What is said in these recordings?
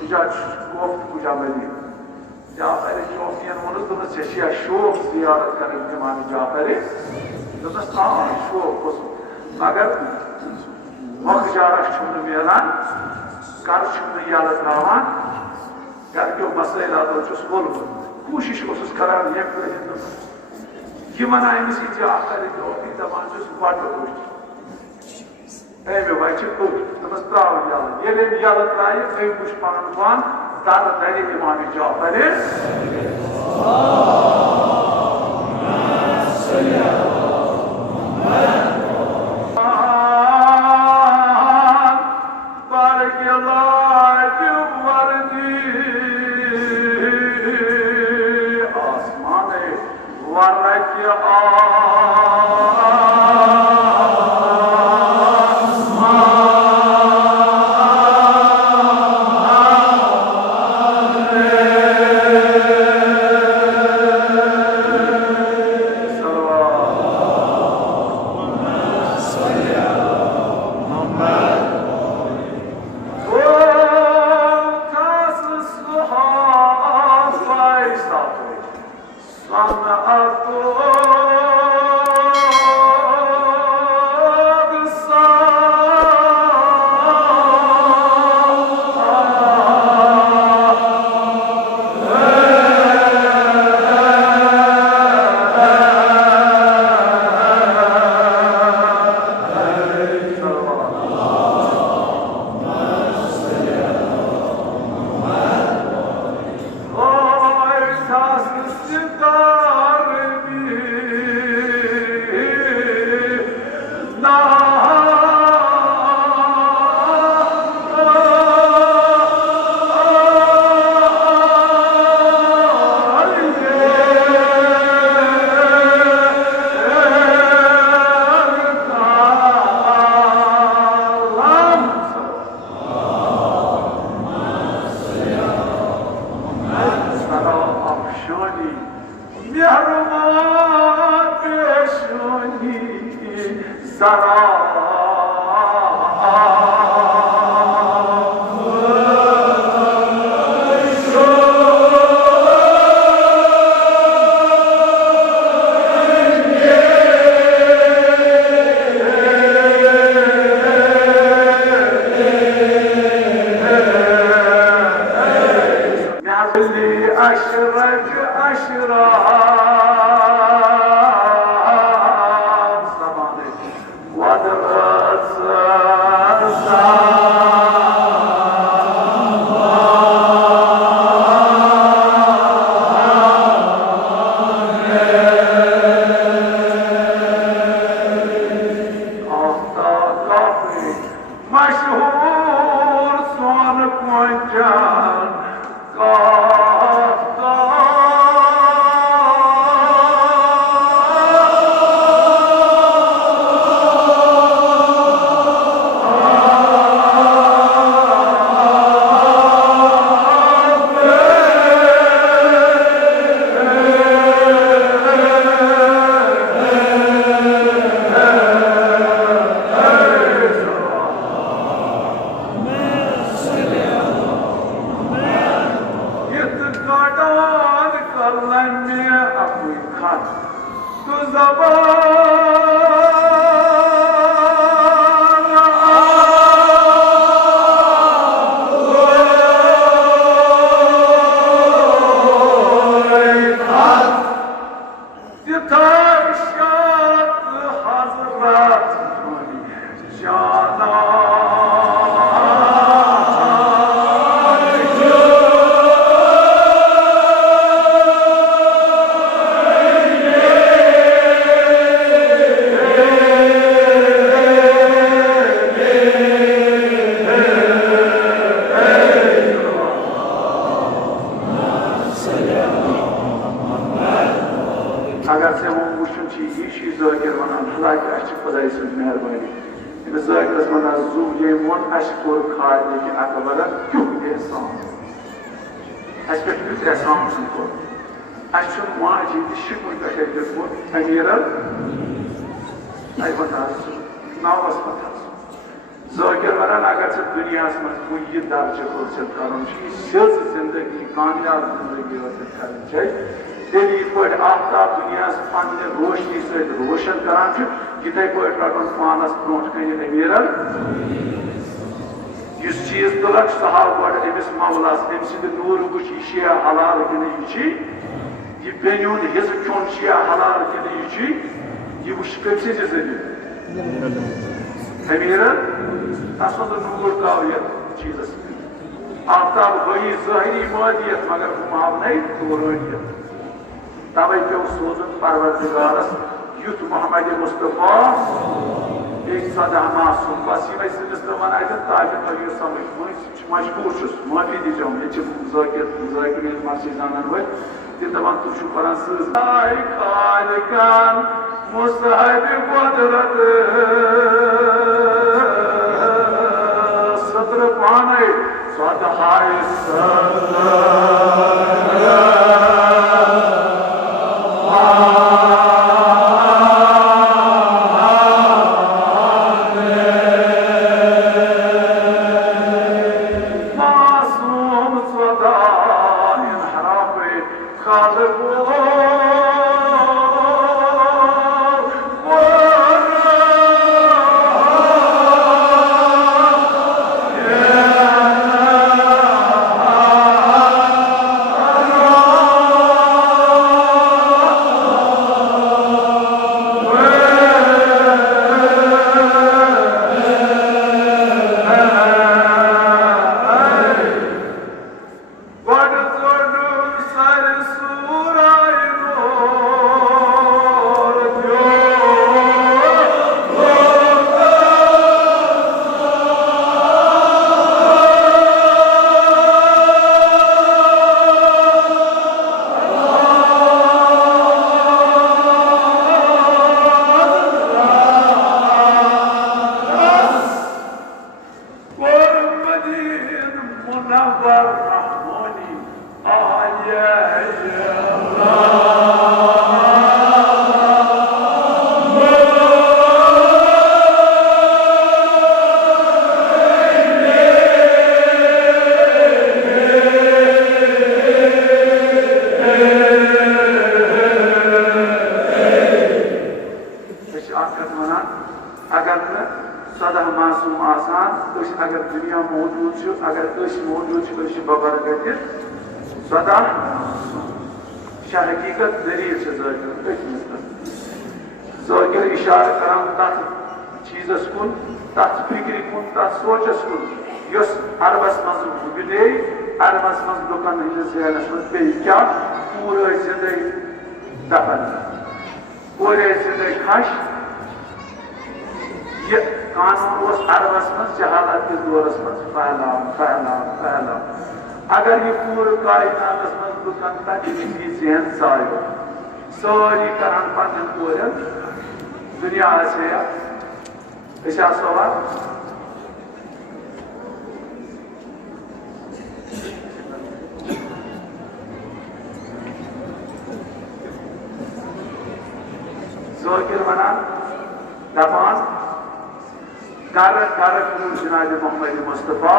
Ticaret Kofti Kucameli. Cafer-i Şofiyen onu da seçiyor, şof ziyaret kırıp İmam-ı Cafer'i. Dosta tamam, şof olsun. Magar vakıcara şunu miyalan, karşımda yalıklaman, karki o masayla da uçuz olur. Kuşiş olsuz karar yapmayın. Gimana ini sih Cafer itu kita manjus kuat terus. Meu vai tipo, nós trabalhamos já. Ele me ela trai, eu puxo para o pan, dar daí Imam Cafer. Zakir वनान अगर से दुनिया में कोई दर्जे हासिल करूँ सिद्ध जिंदगी कामयाब जिंदगी हासिल करनी चाहिए तेल ये पे आफ्ताब दुनिया पे रोशनी सहित रोशन करान इथे पे रटन पानस ब्रोट कन अमीरन इस चीज तुलक सहाव गड अमिस मौलास अम सद नूर वुच यह हलाल कि यह बेनुन हिस्स चोन हलाल कि यह वुच कम जरिए अमीरन तस नूर काव ये चीज आफ्ताब गई ज़ाहिरी मादियत मगर मावने तोरानियत तवे पे सोजन परवरदिगारस युथ मोहम्मद मुस्तफा एक सदा मासूम बस ये सिस्टम वन ताकि तक समझ मजबूर माफी दीजिए ये ज़ाकिर मर्सी जानन वो तिम दपान तुम परान खालिकान मुस्तहिब कुदरत सत्र पाने सदहाय अगर दुनिया मौजूद अगर मौजूद बबरकत सदा हकीकत दलील ज़ाकिर इशार करान तथ चीज़स कुन तथ फिक्र कुन तथ सोचस कुन यस अरबस मज बिदे अरबस मज लुकन हंदिस जहनस मज पे क्या पूरे जिंदगी दफन पूरे जिंदगी खश ये कानून अरबस मज जहालत के दौरस मज फैला अगर ये पूरे कायनात मज लुकन तक जहन सायो सारी करान पन्न पूरन दुनिया से सवाल ज़ाकिर वनान दपान कर जनाब मोहम्मद मुस्तफा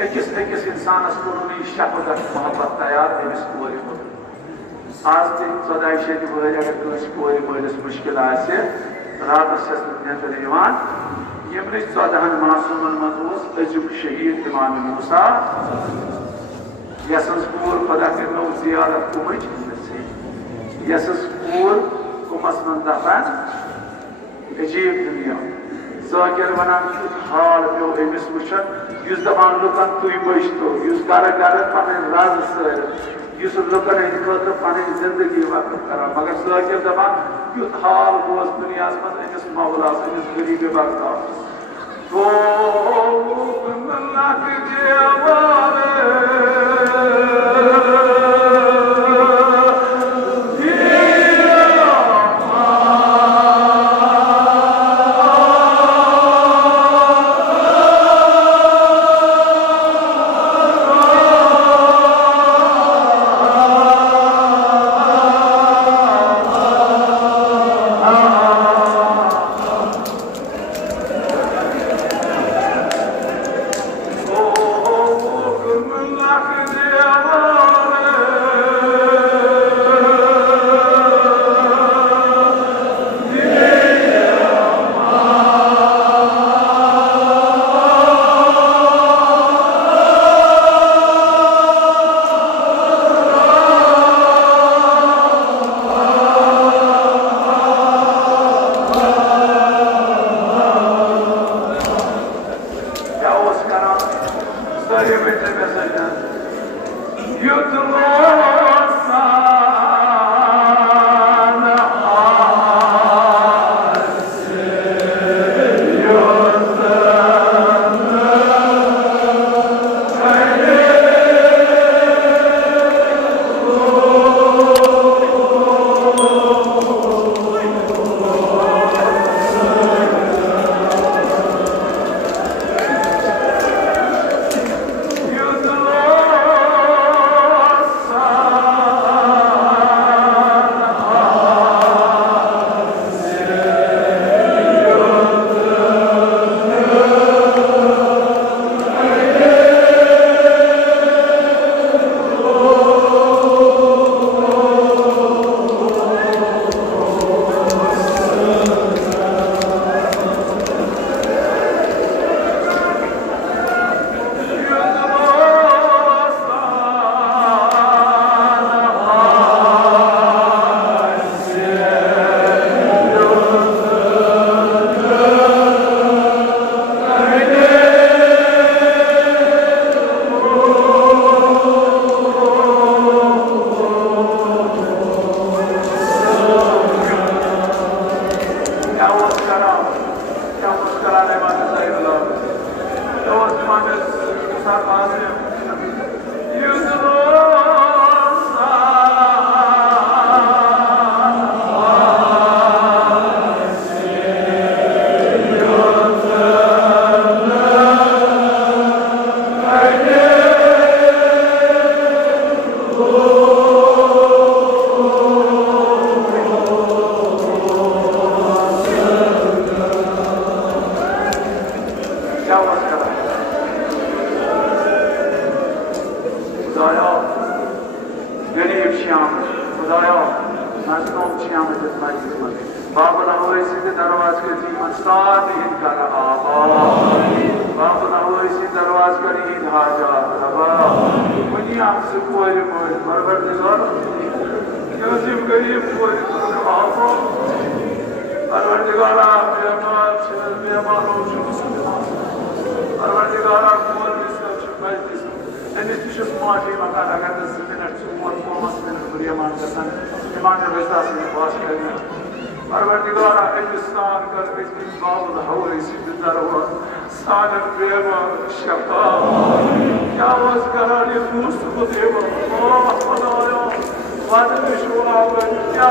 अकिस इंसानस कोन शफकत मोहब्बत तैयार अमिस कोर आज तक 14 शेत वहर अगर कस कोर मलिस मुश्किल रात नजर यमन 14 मासूमन मज अजुक शहीद इमाम मूसा यस कोर खुदा कर जियारत कुमच यस कोर कुमस मन दफन अजीब दुनिया ज़ाकिर वनान हाल पे अमिस वुचन युस दपान लुकन तुय बचतो युस घर पन राज सस लुकन हंद खतर पन जिंदगी वक्त कर मगर ज़ाकिर दपान युथ हाल गोस दुनिया मज अमिस मौलास अमिस गरीब बर्दाश्त खुदाया मजलूम क़यामत मजलूम बाबुल अवैसी के दरवाज के जीवन साथ इनका बाबुल अवैसी दरवाज करी हाजा रबा दुनिया से कोई मोर परवरदिगार यासिम गरीब कोई आफो परवरदिगार मेहमानों परवरदिगार कोल मजलिस and it's just more time I got this minute more minute Briyaman Kasan Iman Reza se was करना परवरदिगार हिंदुस्तान का इस्तेमाल हवा इसी बिंदर हुआ सालन बेवा शफा क्या वाज कराने दोस्त को देवा अल्लाह खुदाया वादे शुआ क्या